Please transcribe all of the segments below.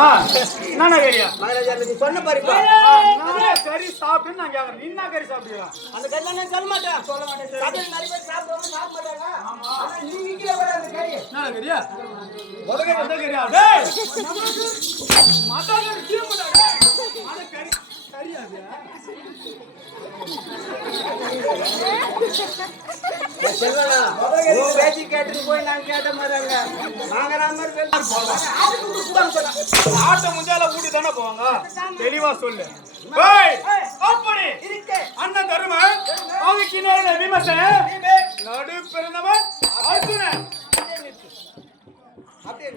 என்ன கறியா மகாராஜா நீ சொன்ன பாருப்பா கறி சாப்பிட்டு நான் கேட்கறேன். நீ என்ன கறி சாப்பிடுறா? அந்த கறி நான் சொல்ல மாட்டேன் கடையில் நிறைய பேர் சாப்பிடுவாங்க சாப்பிட மாட்டாங்க. ஆனா நீ விக்கிற வர அந்த கறி என்ன கறியா? முதல்ல அந்த கறியா? டேய் மசாலா கீழ போடா. டேய் அட கறி கறியா இது? செல்வனா ஓ பேசி கேட்டு போய் நான் கேட்ட மாதிரிங்க வாங்கற மாதிரி பேசி ஆட்ட முஞ்சால ஊட்டி தானே போவாங்க. தெளிவா சொல்லு. ஏய் அப்படி இருக்கே அண்ணன் தருமன் அவனுக்கு இன்னொரு விமர்சனம் நடு பிறந்தவன் அர்ஜுனன். அப்படியே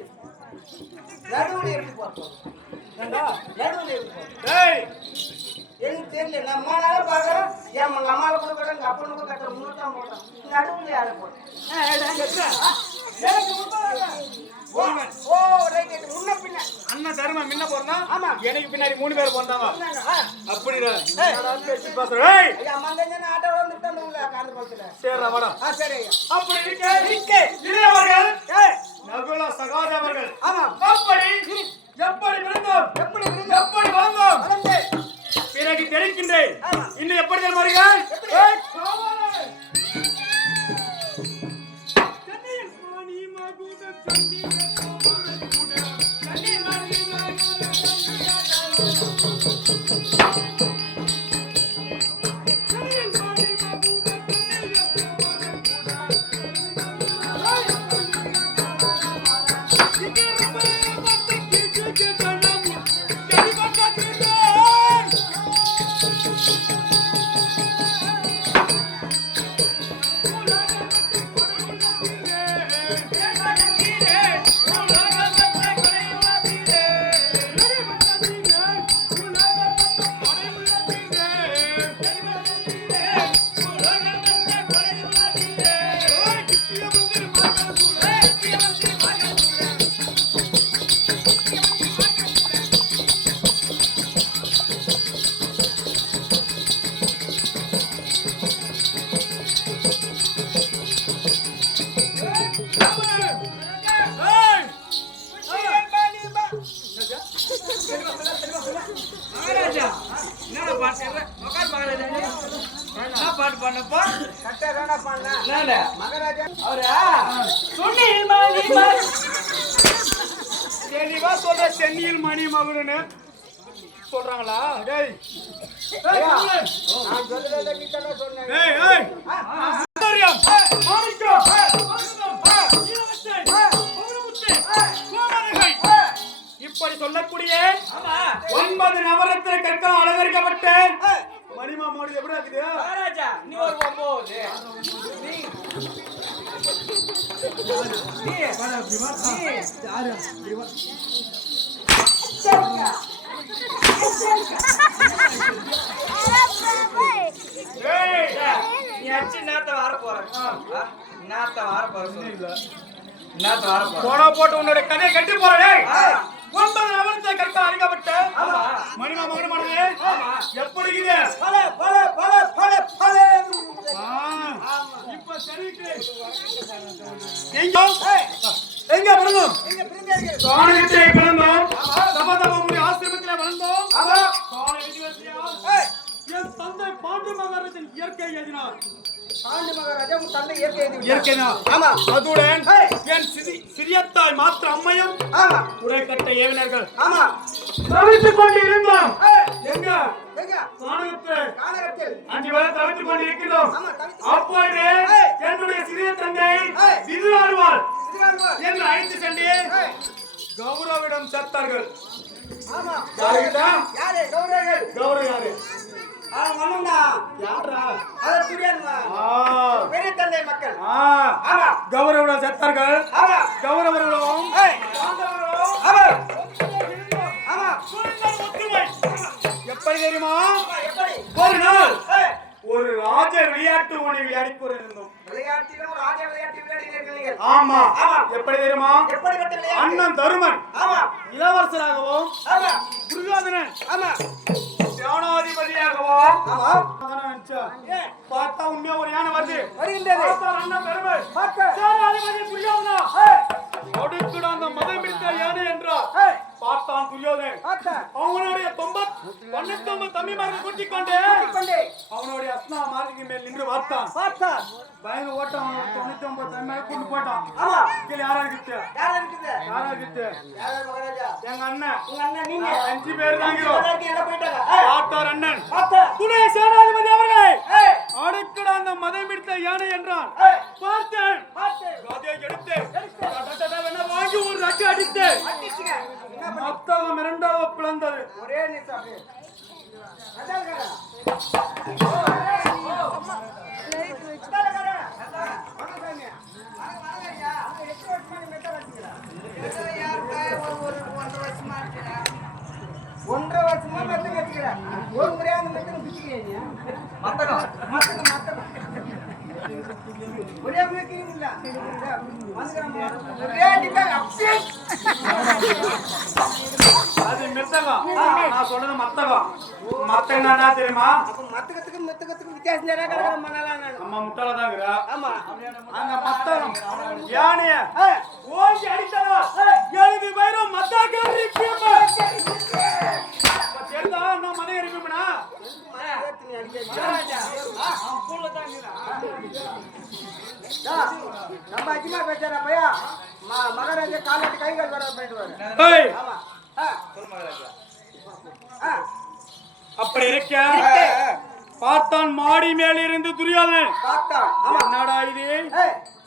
நடுவுல இருக்கு போறோம் நடுவுல இருக்கு. டேய் எனக்கு தெரியல நம்ம நாள பாக்குறோம் என் அம்மாவை கூட கூட எங்க அப்பனு கூட கட்டுற முன்னூத்தான் போட்டோம் நடுவுல யாரை போட்டோம் எனக்கு ஓ ரைட் முன்ன பின்ன அண்ணன் தருமன் முன்ன போறனா ஆமா எனக்கு பின்னாடி 3 பேர் போறாங்க. அப்படிடா பேசி பேசுற. ஏய் ஐயா மங்கஞ்சன ஆட்டோ வந்துட்டான் உள்ள காந்து போச்சுல. சரிடா வாடா. சரி ஐயா அப்படி இருக்கே இளையவர்கள் நகுல சகாதேவர்கள் ஆமா அப்படி எப்படி பிறந்தோம் எப்படி வளர்ந்தோம் பிறகு தெரிக்கின்றேன். இன்னும் எப்படி தெரியுமா? ஏய் காவலே கண்ணீர் மானி மகுத கண்ணீர் தெளிவா சொல்ற சென்னியில் மணி மகுன்னு சொல்றாங்களா? டேய் நான் சொல்றத கிட்டல சொன்னேன். ஏய் ஏய் ஆச்சரியம் மாணிக்கம் இப்படி சொல்லக்கூடிய 9 நவரத்ன கற்கள் அலங்கரிக்கப்பட்ட மணிமா மோடி எப்படி இருக்குது மகாராஜா நீ ஒரு 9 நீ யாரு நீ அச்சி நாத்த வார போற நாத்த வார போற இல்ல நாத்த வார போற போனா போட்டு உன்னோட கதையை கட்டி போறேன். 9 நவரத்ன கற்கள் அலங்கரிக்கப்பட்ட மணிமா மகன் மனதே எப்படி இது பல பல பல பல பல இப்ப சரிக்கு எங்க வரணும் எங்க பிரிந்தியர்கள் காணகத்தை பிறந்தோம் சபதமுடி ஆசிரமத்திலே வளர்ந்தோம் என் தந்தை பாண்டு மகாராஜன் இயற்கை எழுதினார். பாண்டு மகாராஜா உன் தந்தை இயற்கை இயற்கைனா ஆமா அதுடன் என் சிறியத்தாய் மாத்திர அம்மையும் ஆமா உரை கட்ட ஏவினர்கள் ஆமா தவித்துக் கொண்டு இருந்தோம். எங்க எங்க காணகத்தில் 5 பேர் தவித்துக் கொண்டு இருக்கிறோம். ஆமா அப்போது என்னுடைய சிறிய தந்தை விதுராழ்வார் என்று அழைத்து சென்று கௌரவிடம் சேர்த்தார்கள். ஆமா யாரு கௌரவ யாரு அவன்டா யாரா அத புரியணுமா பெரிய தந்தை மக்கள் கௌரவிடம் சேர்த்தார்கள். கௌரவர்களும் எப்படி தெரியுமா? ஒரு நாள் ஒரு ராஜ விளையாட்டு ஒன்று விளையாடி கொண்டிருந்தோம். ஆமா எப்படி தெரியுமா? அண்ணன் தருமன் இளவரசராகவும் துரியோதனன் சேனாதிபதியாகவும் பார்த்தா உண்மையா ஒரு யானை வருது. அண்ணன் தருமன் சேனாதிபதி துரியோதனா கொடுத்துட அந்த மதம் பிடித்த யானை என்றார். பார்த்தான் அவனுடைய 99 தம்பிமார்கள் கூட்டிக் கொண்டு அவனுடைய அஸ்னா மார்க்கு மேல் நின்று பார்த்தான். பயங்கர ஓட்டம். 99 தம்பிமார்கள் கூட்டு போட்டான். கீழே யாரா இருக்குது? எங்க அண்ணன். நீங்க 5 பேர் தான் பார்த்தார் அண்ணன். துணை சேனாதிபதி அவர்களே, அடுக்கட அந்த மதம் பிடித்த யானை என்றான். பார்த்தேன். அதை எடுத்து வாங்கி ஒரு ரட்டு அடித்து மத்தகம் இரண்டாவது பிளந்தது. ஒரே நிமிஷம் ஒன்றரை வருஷமா மெத்த கட்டிக்கிறேன். ஒரு முறையா அந்த மெத்தனை பிடிச்சிக்கிறீங்க. ஒரே மேக்கிங் இல்ல. அது மிருத்தகம். நான் சொல்றது மத்தகம். மத்தகம் என்ன தெரியுமா? மத்தகத்துக்கு மெத்தகத்துக்கு வித்தியாசம் நிறைய அம்மா முட்டாளதாங்கிறா. ஆமா. அந்த மத்தகம் யானைய ஓங்கி அடித்தனா 70 பேரும் மத்தாக்கறி பீமா. தெரிதா நான் மதம் இருப்பேனா? நம்ம அஜிமா பேசுறா பையா. மகாராஜா காலட்டு கைகள் வர போயிடுவாரு. ஆமா. அப்படி இருக்க பார்த்தான் மாடி மேலிருந்து துரியோதனன். என்னடா இது?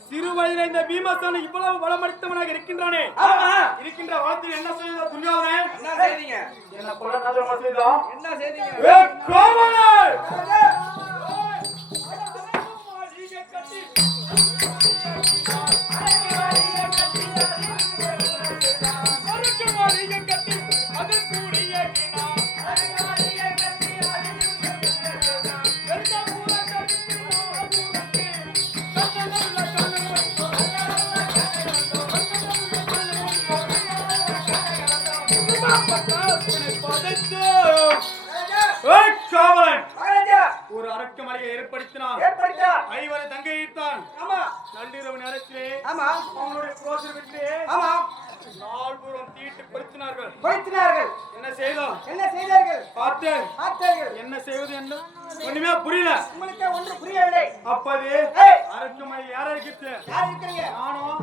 சிறு வயதில இந்த பீமசேனன் இவ்வளவு பலமளித்தவனாக இருக்கின்றானே. இருக்கின்ற வளத்தில் என்ன செய்த துரியோதனன்? என்ன செய்தீங்க? என்ன கொல்ல செய்தோம்? என்ன செய்தீங்க? ஏ கோவலே! ஒரு அரக்கமலையை ஏற்படுத்தினான். ஐவரை தங்கை ஈர்த்தான். நள்ளிரவு நேரத்திலே அவனுடைய புரோஜனம் விட்டு நால்புறம் தீட்டு படுத்தினார்கள். என்ன செய்தார்கள்? பார்த்தேன். என்ன செய்வது என்ன ஒண்ணுமே புரியல. உங்களுக்கு ஒன்று புரியவில்லை. அப்பது அரக்கமலை யாரா இருக்குது? நானும்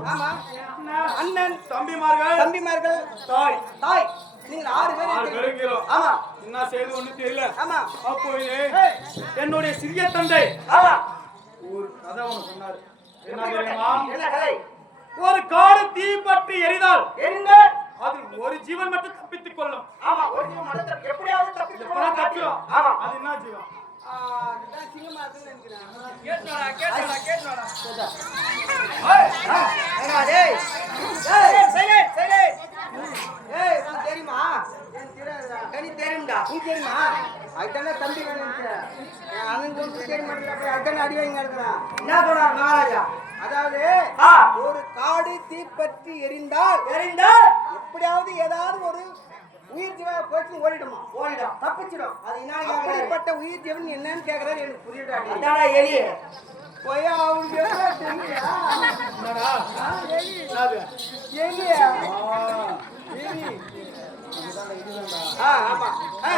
அண்ணன் தம்பிமார்கள் தாய் நீங்க 6 பேர் இருக்கிறோம். ஆமா. என்ன செய்து ஒண்ணு தெரியல. ஆமா. அப்போ என்னுடைய சிறிய தந்தை ஒரு கதை ஒண்ணு சொன்னாரு. என்ன தெரியுமா? என்ன கதை? ஒரு காடு தீ பற்றி எரிந்தால் அது ஒரு ஜீவன் மட்டும் தப்பித்துக் கொள்ளும். ஆமா. ஒரு ஜீவன் மட்டும் எப்படியாவது தப்பித்துக் கொள்ளும். ஆமா. அது என்ன ஜீவன்? சிங்கமா இருக்குன்னு நினைக்கிறேன். கேட்டோடா. டேய் தெரியுமா? எனக்கு தெரியும்டா. நீ தெரியுமா? அதுதானே தம்பி அண்ணன் தெரிய மாட்டேன். அதுதானே அடி வாங்கி நடக்கிறான். என்ன சொல்றார் மகாராஜா? அதாவது ஒரு காடு தீப்பற்றி எரிந்தால் எப்படியாவது ஏதாவது ஒரு உயிர் ஜீவன் போச்சு ஓடிடும் தப்பிச்சிடும். அது அப்படிப்பட்ட உயிர் ஜீவன் என்னன்னு கேட்கறாரு. எனக்கு புரியுதா? எலி போய் அவனுக்கு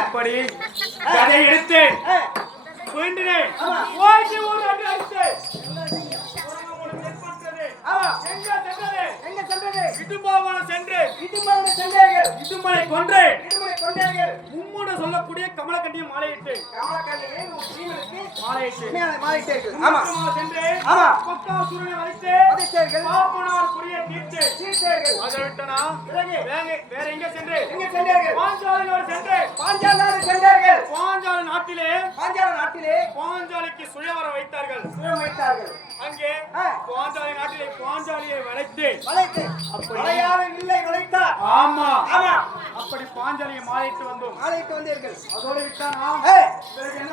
அப்படி கதை எடுத்து எங்க சென்றது? இடும்பாவனம் சென்று இடுமலை கொன்று மும்முட சொல்லக்கூடிய கமலக்கட்டியும் மாலையிட்டு சென்று கொக்காசுரனை வளைத்து பாப்பனார் புரிய தீர்த்து அதை விட்டனா வேற எங்க சென்று பாஞ்சாலனோடு சென்று பாஞ்சால நாட்டிலே பாஞ்சாலிக்கு சுயவரம் வைத்தார்கள். அங்கே பாஞ்சாலி நாட்டிலே பாஞ்சாலியை வளைத்து ஆமா அப்படி பாஞ்சாலியை மாலையிட்டு வந்தோம். அதோடு விட்டானா என்ன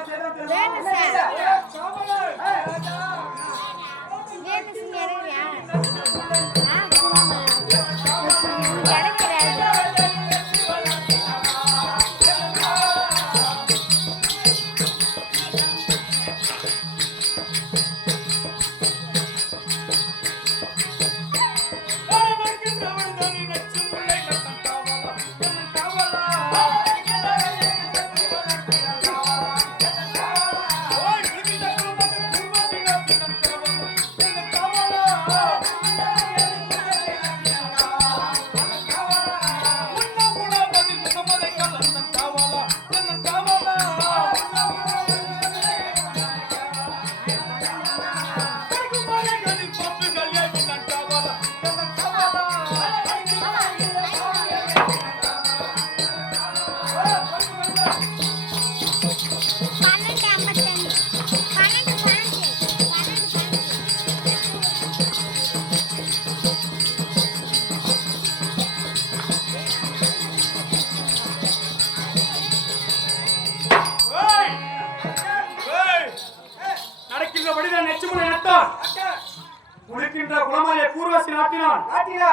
நாட்டினான். நாட்டினா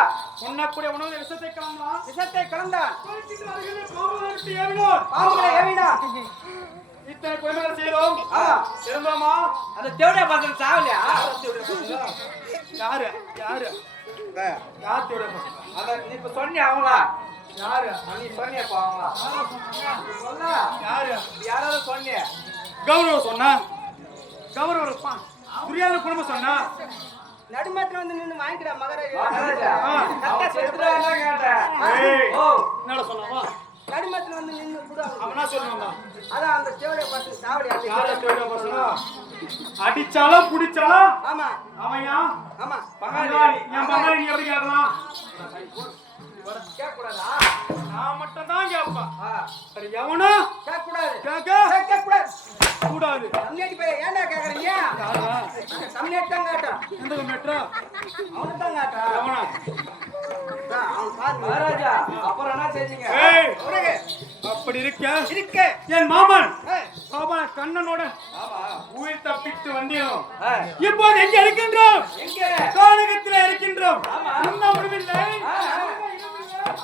உண்ணக்கூடிய உணவு விஷத்தை கலந்தான். விஷத்தை கலந்தான். குளிச்சிட்டு அருகிலே பாம்புகளை விட்டு ஏவினான். பாம்புகளை ஏவினான். இத்தனை கொடுமைகள் செய்தோம். ஆமா. இருந்தோமா? அந்த தேவடைய பசங்க சாவலையா? யாரு யாரு யார் தேவடைய பசங்க? அந்த நீ இப்ப சொன்னியா அவங்களா? யாரு நீ சொன்னியப்பா அவங்களா? சொல்ல யாரு யாராவது சொன்னிய? கௌரவ சொன்னா கௌரவ இருப்பான். துரியாத குடும்பம் சொன்னா நடுமத்துல வந்து நின்னு வாங்கிக்கிறா மகாராஜா. ஏய், ஓ என்னடா சொன்னாவா? நடுமத்துல வந்து நின்னு கூட அவனா சொல்லுவாங்க. அதான் அந்த தேவடைய பசங்க சாவலையா? யார தேவடைய பசங்க? அடிச்சாலும் புடிச்சாலும் ஆமா அவன்யா ஆமா பங்காளி. என் பங்காளி நீ எப்படி கேட்கலாம்? கேட்க கூடாதா? நான் மட்டும் தான் கேட்பேன். ஆ சரி, எவனா கேட்க கூடாது. கேட்க கேட்க கூடாது. கூடாது. தமிழ்நாட்டு பையன் ஏன்டா கேக்குறீங்க? யாரா? தமிழ்நாட்டு தான் கேட்டான். எந்த மெட்ரோ? அவனுக்கு தான் கேட்டான். எவனா? அவன் பாரு மகாராஜா. அப்புறம் என்ன செஞ்சீங்க? ஏய், உனக்கு அப்படி இருக்க இருக்க. என் மாமன் ஏய், பாபா கண்ணனோட ஆமா. உயிர் தப்பித்து வந்தோம். ஏய், இப்போது எங்க இருக்கின்றோம்? எங்க? கானகத்தில் இருக்கின்றோம். ஆமா. இன்னும் முடிவில்லை.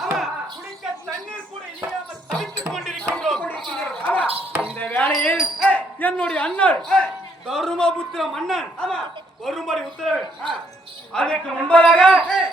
ஆமா. குடிக்க தண்ணீர் கூட இல்லாமல் தவித்துக் கொண்டிருக்கின்றோம். கொண்டிருக்கிறீர்கள். ஆமா. இந்த வேளையில் ஏய், என்னுடைய அண்ணன் ஏய், தருமபுத்திர மன்னன் ஆமா. வரும்படி உத்தரவு. ஆ. அதற்கு முன்பதாக ஏய்,